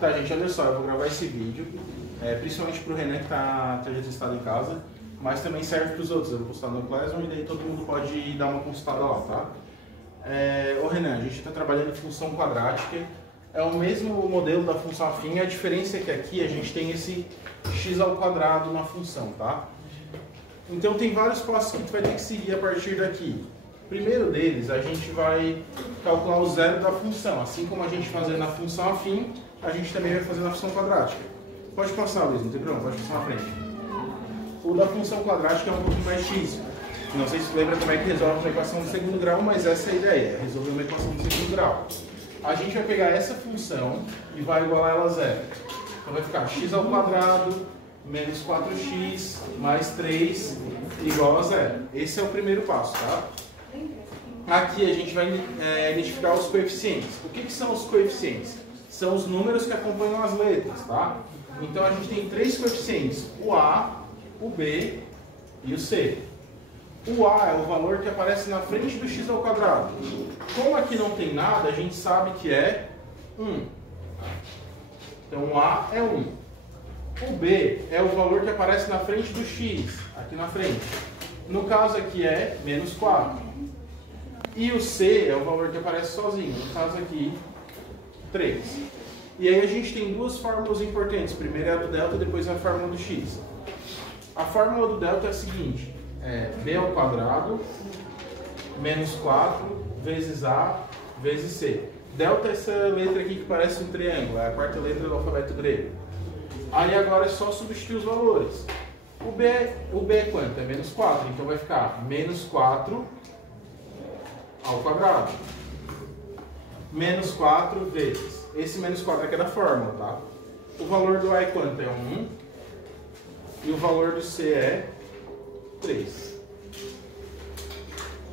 Tá, gente, olha só, eu vou gravar esse vídeo, principalmente pro Renan que tá já testado em casa, mas também serve para os outros. Eu vou postar no Classroom e daí todo mundo pode dar uma consultada lá, tá? Ô Renan, a gente está trabalhando em função quadrática, é o mesmo modelo da função afim, a diferença é que aqui a gente tem esse x ao quadrado na função, tá? Então tem vários passos que tu vai ter que seguir a partir daqui. O primeiro deles, a gente vai calcular o zero da função, assim como a gente fazia na função afim, a gente também vai fazer na função quadrática. Pode passar, Luiz, não tem problema, pode passar na frente. O da função quadrática é um pouquinho mais difícil. Não sei se você lembra como é que resolve uma equação de segundo grau, mas essa é a ideia, resolver uma equação de segundo grau. A gente vai pegar essa função e vai igualar ela a zero. Então vai ficar x ao quadrado menos 4x mais 3 igual a zero. Esse é o primeiro passo, tá? Aqui a gente vai identificar os coeficientes. O que são os coeficientes? São os números que acompanham as letras, tá? Então a gente tem três coeficientes, o A, o B e o C. O A é o valor que aparece na frente do x ao quadrado. Como aqui não tem nada, a gente sabe que é 1. Então o A é 1. O B é o valor que aparece na frente do x, aqui na frente. No caso aqui é menos 4. E o C é o valor que aparece sozinho, no caso aqui 3. E aí a gente tem duas fórmulas importantes. Primeiro é a do delta, depois é a fórmula do x. A fórmula do delta é a seguinte: b ao quadrado menos 4 vezes a vezes c. Delta é essa letra aqui que parece um triângulo, é a quarta letra do alfabeto grego. Aí agora é só substituir os valores. O b é quanto? É menos 4, então vai ficar menos 4 ao quadrado. Menos 4 vezes. Esse menos 4 aqui é da fórmula, tá? O valor do A é quanto? É 1. E o valor do C é 3.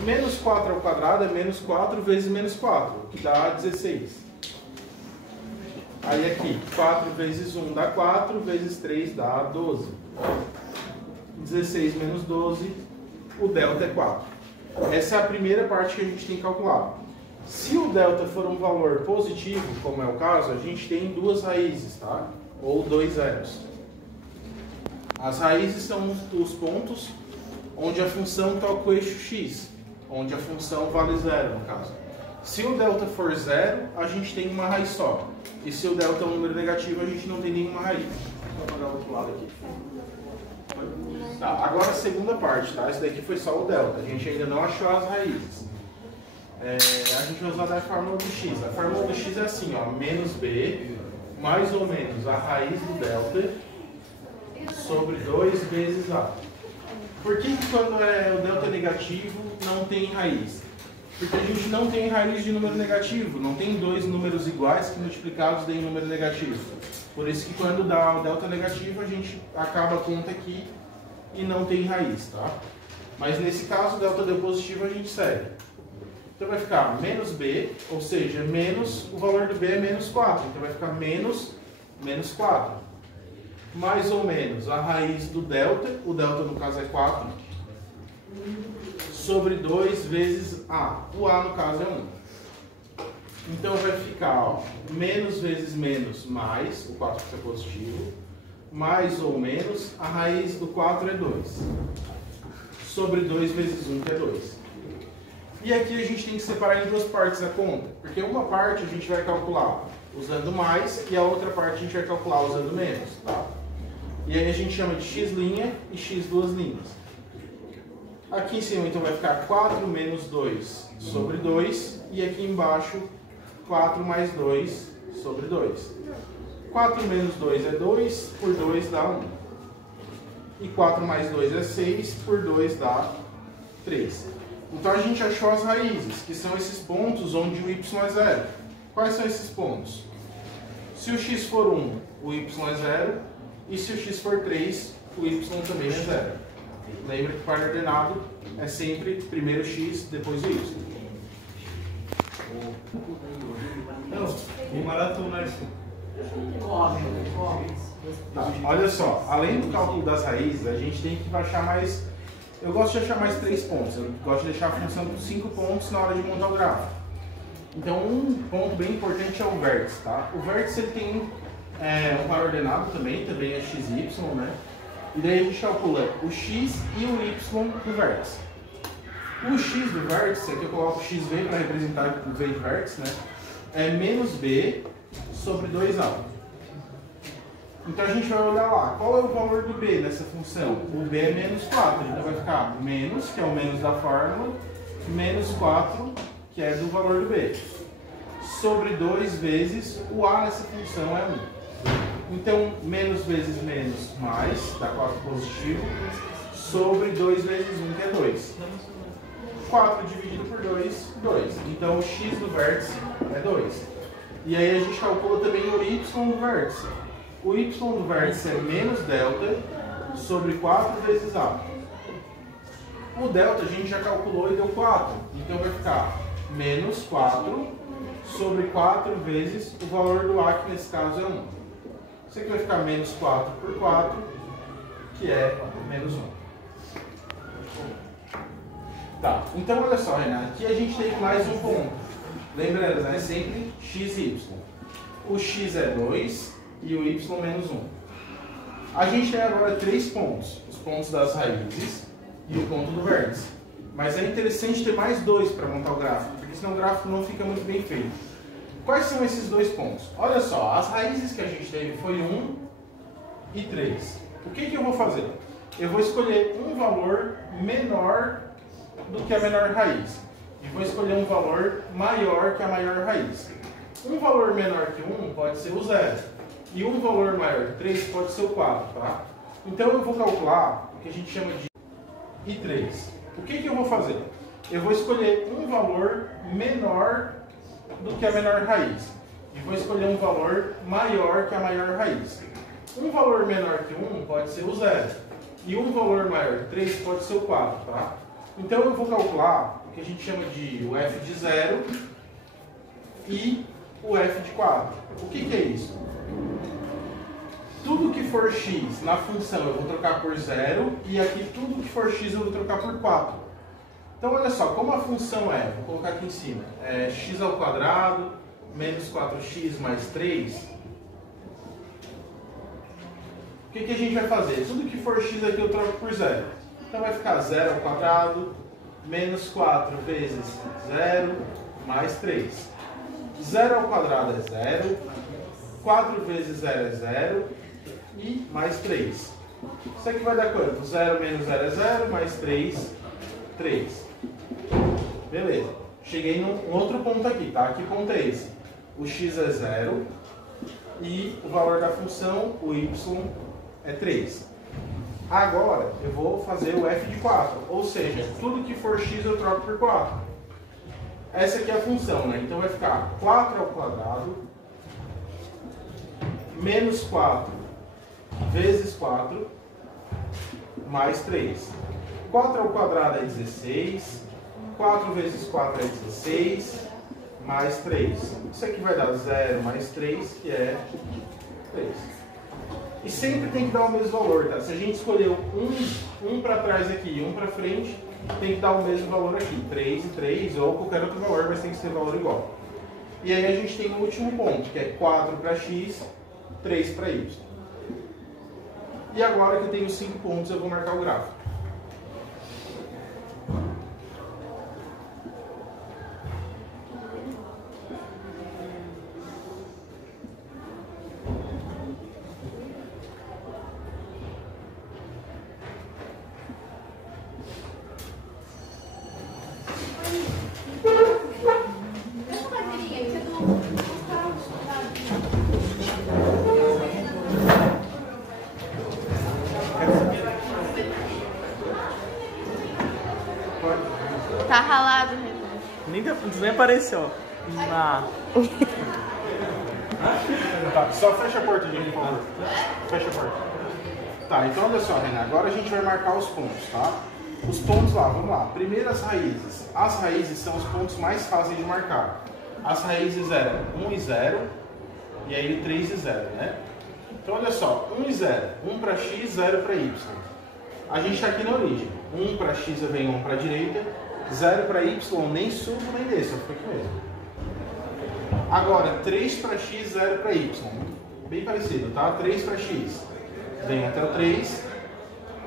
Menos 4 ao quadrado é menos 4 vezes menos 4, que dá 16. Aí aqui, 4 vezes 1 dá 4, vezes 3 dá 12. 16 menos 12, o delta é 4. Essa é a primeira parte que a gente tem que calcular. Se o delta for um valor positivo, como é o caso, a gente tem duas raízes, tá? Ou dois zeros. As raízes são os pontos onde a função toca o eixo x, onde a função vale zero, no caso. Se o delta for zero, a gente tem uma raiz só. E se o delta é um número negativo, a gente não tem nenhuma raiz. Vou apagar o outro lado aqui. Tá, agora a segunda parte, tá? Esse daqui foi só o delta. A gente ainda não achou as raízes. A gente vai usar a fórmula do x. A fórmula do x é assim, ó, menos b, mais ou menos a raiz do delta, sobre 2 vezes a. Por que quando o delta negativo não tem raiz? Porque a gente não tem raiz de número negativo, não tem dois números iguais que multiplicados deem número negativo. Por isso que quando dá o delta negativo, a gente acaba a conta aqui e não tem raiz, tá? Mas nesse caso, o delta deu positivo, a gente segue. Então vai ficar menos b, ou seja, menos, o valor do b é menos 4, então vai ficar menos 4. Mais ou menos a raiz do delta, o delta no caso é 4, sobre 2 vezes a. O a no caso é 1. Então vai ficar, ó, menos vezes menos mais, o 4 fica positivo, mais ou menos a raiz do 4 é 2, sobre 2 vezes 1 que é 2. E aqui a gente tem que separar em duas partes a conta, porque uma parte a gente vai calcular usando mais e a outra parte a gente vai calcular usando menos, tá? E aí a gente chama de x' e x duas linhas. Aqui em cima então vai ficar 4 menos 2 sobre 2 e aqui embaixo 4 mais 2 sobre 2. 4 menos 2 é 2, por 2 dá 1. E 4 mais 2 é 6, por 2 dá 3. Então a gente achou as raízes, que são esses pontos onde o y é zero. Quais são esses pontos? Se o x for 1, o y é zero. E se o x for 3, o y também é zero. Lembra que par ordenado é sempre primeiro x, depois o y. Não, maratona isso. Tá, olha só, além do cálculo das raízes, a gente tem que achar mais. Eu gosto de achar mais 3 pontos. Eu gosto de deixar a função com 5 pontos na hora de montar o gráfico. Então, um ponto bem importante é o vértice, tá? O vértice ele tem um par ordenado também é XY, né? E daí a gente calcula o X e o Y do vértice. O X do vértice, aqui eu coloco XV para representar o V de vértice, né? É menos B sobre 2A. Então a gente vai olhar lá, qual é o valor do B nessa função? O B é menos 4, então vai ficar menos, que é o menos da fórmula, menos 4, que é do valor do B, sobre 2 vezes o A nessa função é 1. Então, menos vezes menos, mais, dá 4 positivo, sobre 2 vezes 1, que é 2. 4 dividido por 2, 2. Então, o X do vértice é 2. E aí a gente calcula também o Y do vértice. O Y do vértice é menos delta sobre 4 vezes A. O delta a gente já calculou e deu 4. Então, vai ficar menos 4 sobre 4 vezes o valor do A, que nesse caso é 1. Isso aqui vai ficar menos 4 por 4, que é menos 1. Tá, então olha só, Renato, aqui a gente tem mais um ponto. Lembrando, né? Sempre x e y. O x é 2 e o y menos 1. A gente tem agora 3 pontos. Os pontos das raízes e o ponto do vértice. Mas é interessante ter mais 2 para montar o gráfico, porque senão o gráfico não fica muito bem feito. Quais são esses 2 pontos? Olha só, as raízes que a gente teve foi 1 e 3. O que eu vou fazer? Eu vou escolher um valor menor do que a menor raiz. E vou escolher um valor maior que a maior raiz. Um valor menor que 1 pode ser o 0. E um valor maior que 3 pode ser o 4, tá? Então eu vou calcular o que a gente chama de I3. O que eu vou fazer? Eu vou escolher um valor menor do que a menor raiz. E vou escolher um valor maior que a maior raiz. Um valor menor que 1 pode ser o 0. E um valor maior que 3 pode ser o 4, tá? Então eu vou calcular o que a gente chama de o f de 0 e o f de 4. O que é isso? Tudo que for x na função eu vou trocar por 0 e aqui tudo que for x eu vou trocar por 4. Então, olha só, como a função é, vou colocar aqui em cima, é x ao quadrado menos 4x mais 3. O que a gente vai fazer? Tudo que for x aqui eu troco por 0. Então, vai ficar 0 ao quadrado menos 4 vezes 0 mais 3. 0 ao quadrado é 0, 4 vezes 0 é 0 e mais 3. Isso aqui vai dar quanto? 0 menos 0 é 0, mais 3, 3. Beleza. Cheguei num outro ponto aqui, tá? Que ponto é esse? O x é 0 e o valor da função, o y, é 3. Agora, eu vou fazer o f de 4. Ou seja, tudo que for x eu troco por 4. Essa aqui é a função, né? Então vai ficar 4 ao quadrado menos 4 vezes 4 mais 3. 4 ao quadrado é 16. 4 vezes 4 é 16, mais 3. Isso aqui vai dar 0 mais 3, que é 3. E sempre tem que dar o mesmo valor, tá? Se a gente escolheu um para trás aqui e um para frente, tem que dar o mesmo valor aqui. 3 e 3, ou qualquer outro valor, mas tem que ser valor igual. E aí a gente tem o último ponto, que é 4 para x, 3 para y. E agora que eu tenho 5 pontos, eu vou marcar o gráfico. Tá ralado, Nem apareceu. Tá, só fecha a porta, gente, por favor. Fecha a porta. Tá, então olha só, Renan. Agora a gente vai marcar os pontos, tá? Os pontos lá, vamos lá. Primeiro as raízes. As raízes são os pontos mais fáceis de marcar. As raízes eram 1 e 0, e aí o 3 e 0, né? Então olha só, 1 e 0. 1 para x, 0 para y. A gente está aqui na origem. 1 para x eu venho 1 para a direita, 0 para y, nem subo nem desço, eu fico aqui mesmo. Agora, 3 para x, 0 para y. bem parecido, tá? 3 para x, vem até o 3,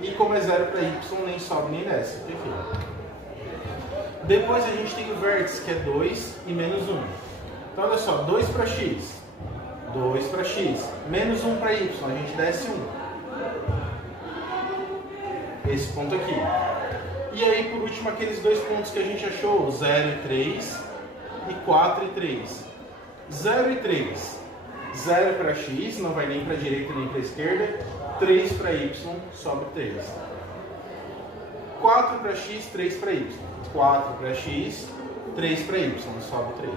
e como é 0 para y, nem sobe nem desce, perfeito. Depois a gente tem o vértice, que é 2 e menos 1. Então olha só, 2 para x, 2 para x, menos 1 para y, a gente desce 1. Esse ponto aqui. E aí, por último, aqueles dois pontos que a gente achou, 0 e 3 e 4 e 3. 0 e 3, 0 para x, não vai nem para a direita nem para a esquerda, 3 para y, sobe 3. 4 para x, 3 para y. 4 para x, 3 para y, sobe 3.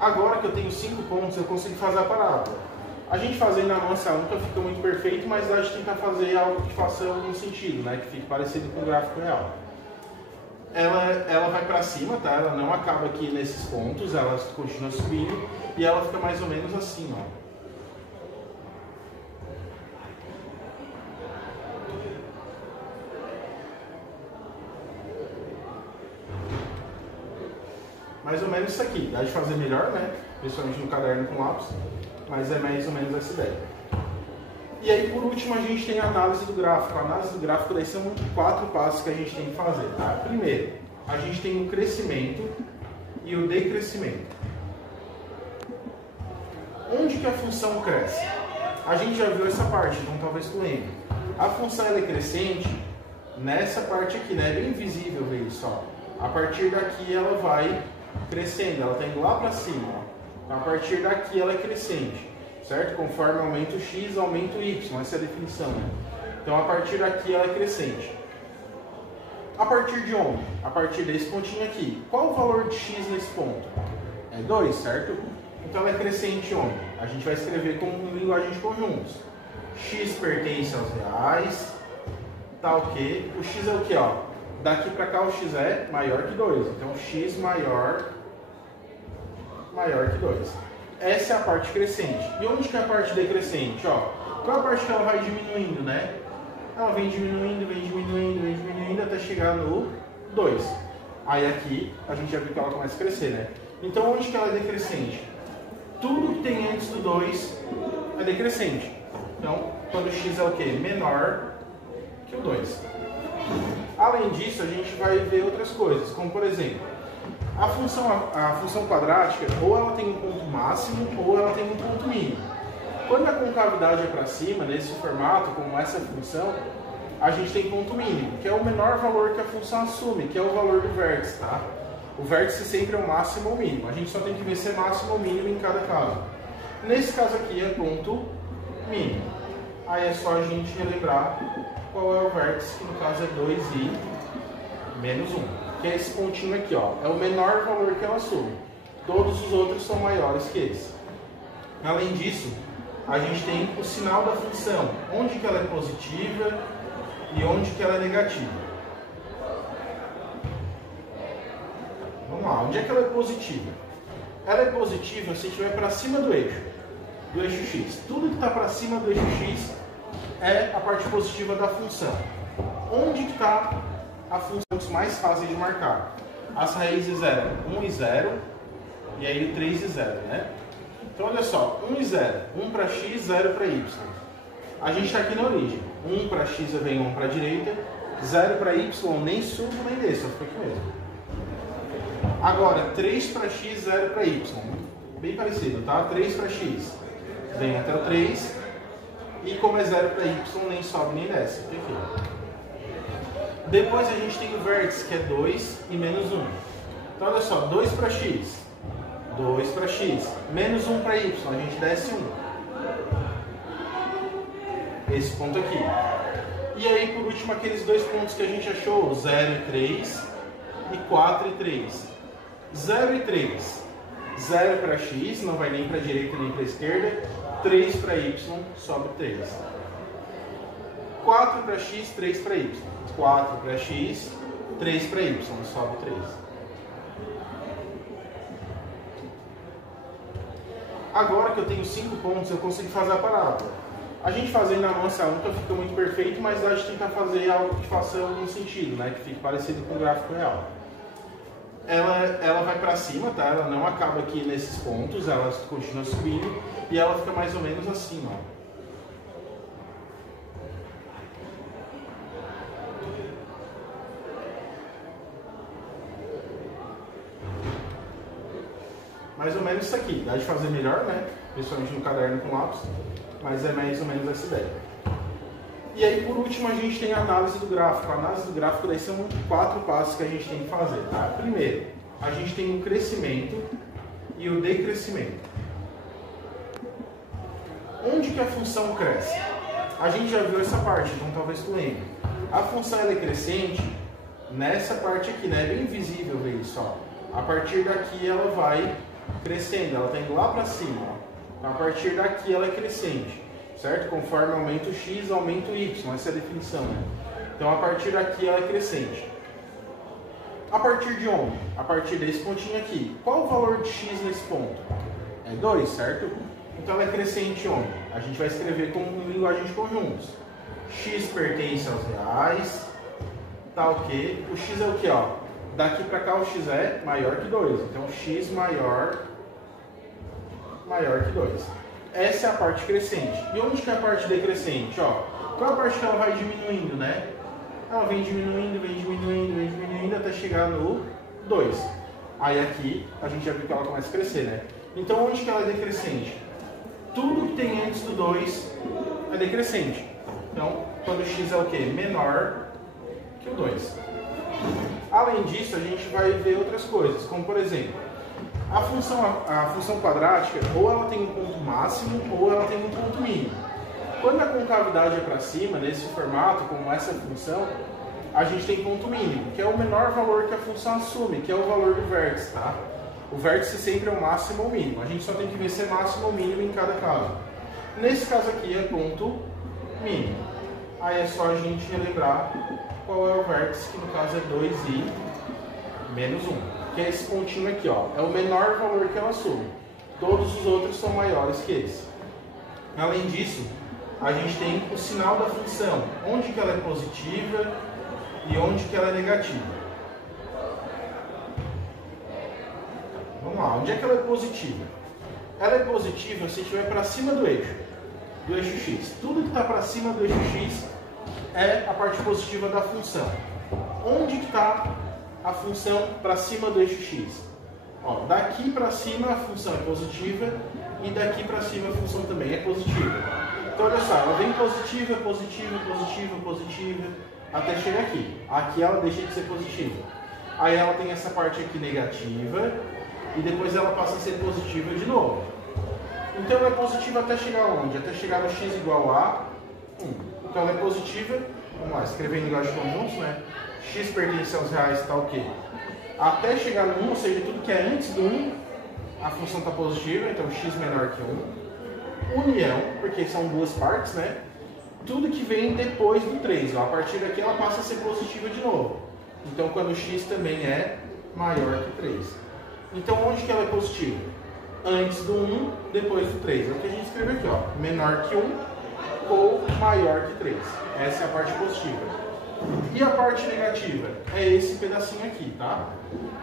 Agora que eu tenho 5 pontos, eu consigo fazer a parábola. A gente fazendo na nossa nunca fica muito perfeito, mas dá de tentar fazer algo que faça algum sentido, né? Que fique parecido com o gráfico real. Ela vai para cima, tá? Ela não acaba aqui nesses pontos, ela continua subindo e ela fica mais ou menos assim, ó. Mais ou menos isso aqui. Dá de fazer melhor, né? Principalmente no caderno com lápis, mas é mais ou menos essa ideia. E aí, por último, a gente tem a análise do gráfico. A análise do gráfico, daí são 4 passos que a gente tem que fazer, tá? Primeiro, a gente tem o crescimento e o decrescimento. Onde que a função cresce? A gente já viu essa parte, então talvez tu lembre. A função ela é crescente nessa parte aqui, né? É bem visível ver isso, ó. A partir daqui ela vai crescendo, ela está indo lá para cima, ó. A partir daqui ela é crescente, certo? Conforme aumenta o x, aumenta o y, essa é a definição, né? Então a partir daqui ela é crescente. A partir de onde? A partir desse pontinho aqui. Qual o valor de x nesse ponto? É 2, certo? Então ela é crescente onde? A gente vai escrever como linguagem de conjuntos. X pertence aos reais, tá o quê? O x é o quê, ó? Daqui para cá o x é maior que 2. Então x maior que 2. Essa é a parte crescente. E onde que é a parte decrescente? Ó, qual é a parte que ela vai diminuindo, né? Ela vem diminuindo, vem diminuindo, vem diminuindo até chegar no 2. Aí aqui a gente já viu que ela começa a crescer, né? Então onde que ela é decrescente? Tudo que tem antes do 2 é decrescente. Então, quando o x é o quê? Menor que o 2. Além disso, a gente vai ver outras coisas, como por exemplo, a função quadrática, ou ela tem um ponto máximo, ou ela tem um ponto mínimo. Quando a concavidade é para cima, nesse formato, como essa função, a gente tem ponto mínimo, que é o menor valor que a função assume, que é o valor do vértice, tá? O vértice sempre é o máximo ou mínimo, a gente só tem que ver se é máximo ou mínimo em cada caso. Nesse caso aqui é ponto mínimo. Aí é só a gente relembrar qual é o vértice, que no caso é 2 e menos 1, que é esse pontinho aqui, ó, é o menor valor que ela assume. Todos os outros são maiores que esse. Além disso, a gente tem o sinal da função, onde que ela é positiva e onde que ela é negativa. Vamos lá, onde é que ela é positiva? Ela é positiva se estiver para cima do eixo x. Tudo que está para cima do eixo x é a parte positiva da função. Onde que está a função mais fácil de marcar? As raízes eram 1 e 0, e aí o 3 e 0, né? Então olha só, 1 e 0, 1 para x, 0 para y. A gente está aqui na origem. 1 para x vem 1 para a direita, 0 para y, nem subo nem desço, fica aqui mesmo. Agora, 3 para x, 0 para y. Bem parecido, tá? 3 para x, vem até o 3, e como é 0 para y, nem sobe nem desce, perfeito. Depois a gente tem o vértice, que é 2 e menos 1. Então olha só, 2 para x, 2 para x, menos 1 para y, a gente desce 1. Esse ponto aqui. E aí, por último, aqueles dois pontos que a gente achou, 0 e 3 e 4 e 3. 0 e 3, 0 para x, não vai nem para a direita nem para a esquerda, 3 para y, sobe 3. 4 para x, 3 para y. 4 para x, 3 para y, sobe 3. Agora que eu tenho 5 pontos, eu consigo fazer a parábola. A gente fazendo na nossa nunca fica muito perfeito, mas dá de tentar fazer algo que faça algum sentido, né? Que fique parecido com o gráfico real. ela vai para cima, tá? Ela não acaba aqui nesses pontos, ela continua subindo e ela fica mais ou menos assim, ó. Mais ou menos isso aqui. Dá de fazer melhor, né? Principalmente no caderno com lápis, mas é mais ou menos essa ideia. E aí, por último, a gente tem a análise do gráfico. A análise do gráfico, daí são 4 passos que a gente tem que fazer, tá? Primeiro, a gente tem o crescimento e o decrescimento. Onde que a função cresce? A gente já viu essa parte, então talvez tu lembre. A função ela é crescente nessa parte aqui, né? É bem visível ver isso, ó. A partir daqui ela vai crescendo, ela está indo lá para cima, ó. A partir daqui ela é crescente, certo? Conforme aumenta o x, aumenta o y, essa é a definição, né? Então a partir daqui ela é crescente. A partir de onde? A partir desse pontinho aqui. Qual o valor de x nesse ponto? É 2, certo? Então ela é crescente onde? A gente vai escrever com linguagem de conjuntos. X pertence aos reais, tá ok? O x é o que, ó? Daqui para cá o x é maior que 2. Então x maior que 2. Essa é a parte crescente. E onde que é a parte decrescente? Ó, qual é a parte que ela vai diminuindo, né? Ela vem diminuindo, vem diminuindo, vem diminuindo até chegar no 2. Aí aqui a gente já viu que ela começa a crescer, né? Então onde que ela é decrescente? Tudo que tem antes do 2 é decrescente. Então, quando o x é o quê? Menor que o 2. Além disso, a gente vai ver outras coisas, como por exemplo, a função quadrática, ou ela tem um ponto máximo, ou ela tem um ponto mínimo. Quando a concavidade é para cima, nesse formato, como essa função, a gente tem ponto mínimo, que é o menor valor que a função assume, que é o valor do vértice, tá? O vértice sempre é o máximo ou mínimo, a gente só tem que ver se é máximo ou mínimo em cada caso. Nesse caso aqui é ponto mínimo. Aí é só a gente relembrar qual é o vértice, que no caso é 2i menos 1, que é esse pontinho aqui, ó, é o menor valor que ela assume. Todos os outros são maiores que esse. Além disso, a gente tem o sinal da função, onde que ela é positiva e onde que ela é negativa. Vamos lá, onde é que ela é positiva? Ela é positiva se estiver para cima do eixo x. Tudo que está para cima do eixo x é a parte positiva da função. Onde que está a função para cima do eixo x? Ó, daqui para cima a função é positiva e daqui para cima a função também é positiva. Então olha só, ela vem positiva, positiva, positiva, positiva, até chegar aqui. Aqui ela deixa de ser positiva. Aí ela tem essa parte aqui negativa e depois ela passa a ser positiva de novo. Então ela é positiva até chegar onde? Até chegar no x igual a 1. Então ela é positiva, vamos lá, escrever em linguagem de conjuntos, né? X pertence aos reais, tá o quê? Até chegar no 1, ou seja, tudo que é antes do 1, a função está positiva, então x menor que 1. União, porque são duas partes, né? Tudo que vem depois do 3, ó, a partir daqui ela passa a ser positiva de novo. Então quando o x também é maior que 3. Então onde que ela é positiva? Antes do 1, depois do 3. É o que a gente escreveu aqui, ó. Menor que 1 ou maior que 3. Essa é a parte positiva. E a parte negativa? É esse pedacinho aqui, tá?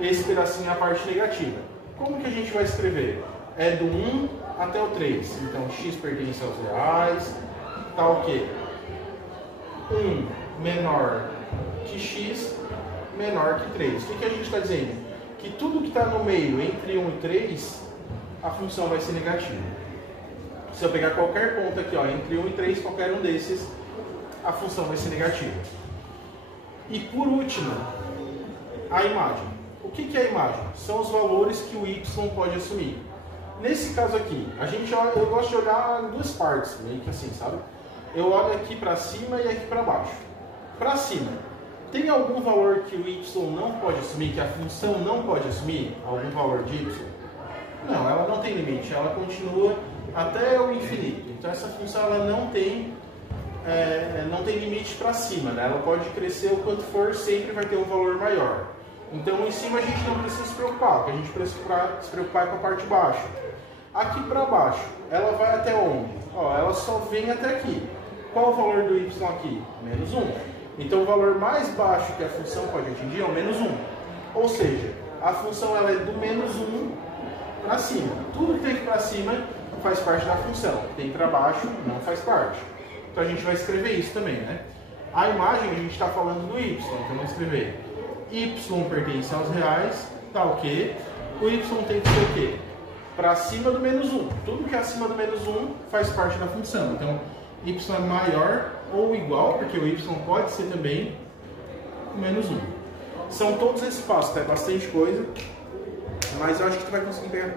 Esse pedacinho é a parte negativa. Como que a gente vai escrever? É do 1 até o 3. Então, x pertence aos reais. Tá o quê? 1 menor que x, menor que 3. O que a gente está dizendo? Que tudo que está no meio, entre 1 e 3, a função vai ser negativa. Se eu pegar qualquer ponto aqui, ó, entre 1 e 3, qualquer um desses, a função vai ser negativa. E por último, a imagem. O que é a imagem? São os valores que o y pode assumir. Nesse caso aqui, eu gosto de olhar em duas partes, meio que assim, sabe? Eu olho aqui para cima e aqui para baixo. Para cima, tem algum valor que o y não pode assumir, que a função não pode assumir? Algum valor de y? Não, ela não tem limite, ela continua até o infinito. Então essa função ela não tem limite para cima, né? Ela pode crescer o quanto for, sempre vai ter um valor maior. Então em cima a gente não precisa se preocupar, o que a gente precisa se preocupar é com a parte de baixo. Aqui para baixo, ela vai até onde? Ó, ela só vem até aqui. Qual o valor do y aqui? Menos 1. Então o valor mais baixo que a função pode atingir é o menos 1. Ou seja, a função ela é do menos 1 para cima. Tudo que tem aqui para cima faz parte da função. Tem para baixo, não faz parte. Então a gente vai escrever isso também, né? A imagem a gente está falando do y, então vamos escrever y pertence aos reais, tá ok? O y tem que ser o quê? Para cima do menos 1. Tudo que é acima do menos 1 faz parte da função. Então y é maior ou igual, porque o y pode ser também menos 1. São todos esses passos, tá? É bastante coisa, mas eu acho que tu vai conseguir pegar.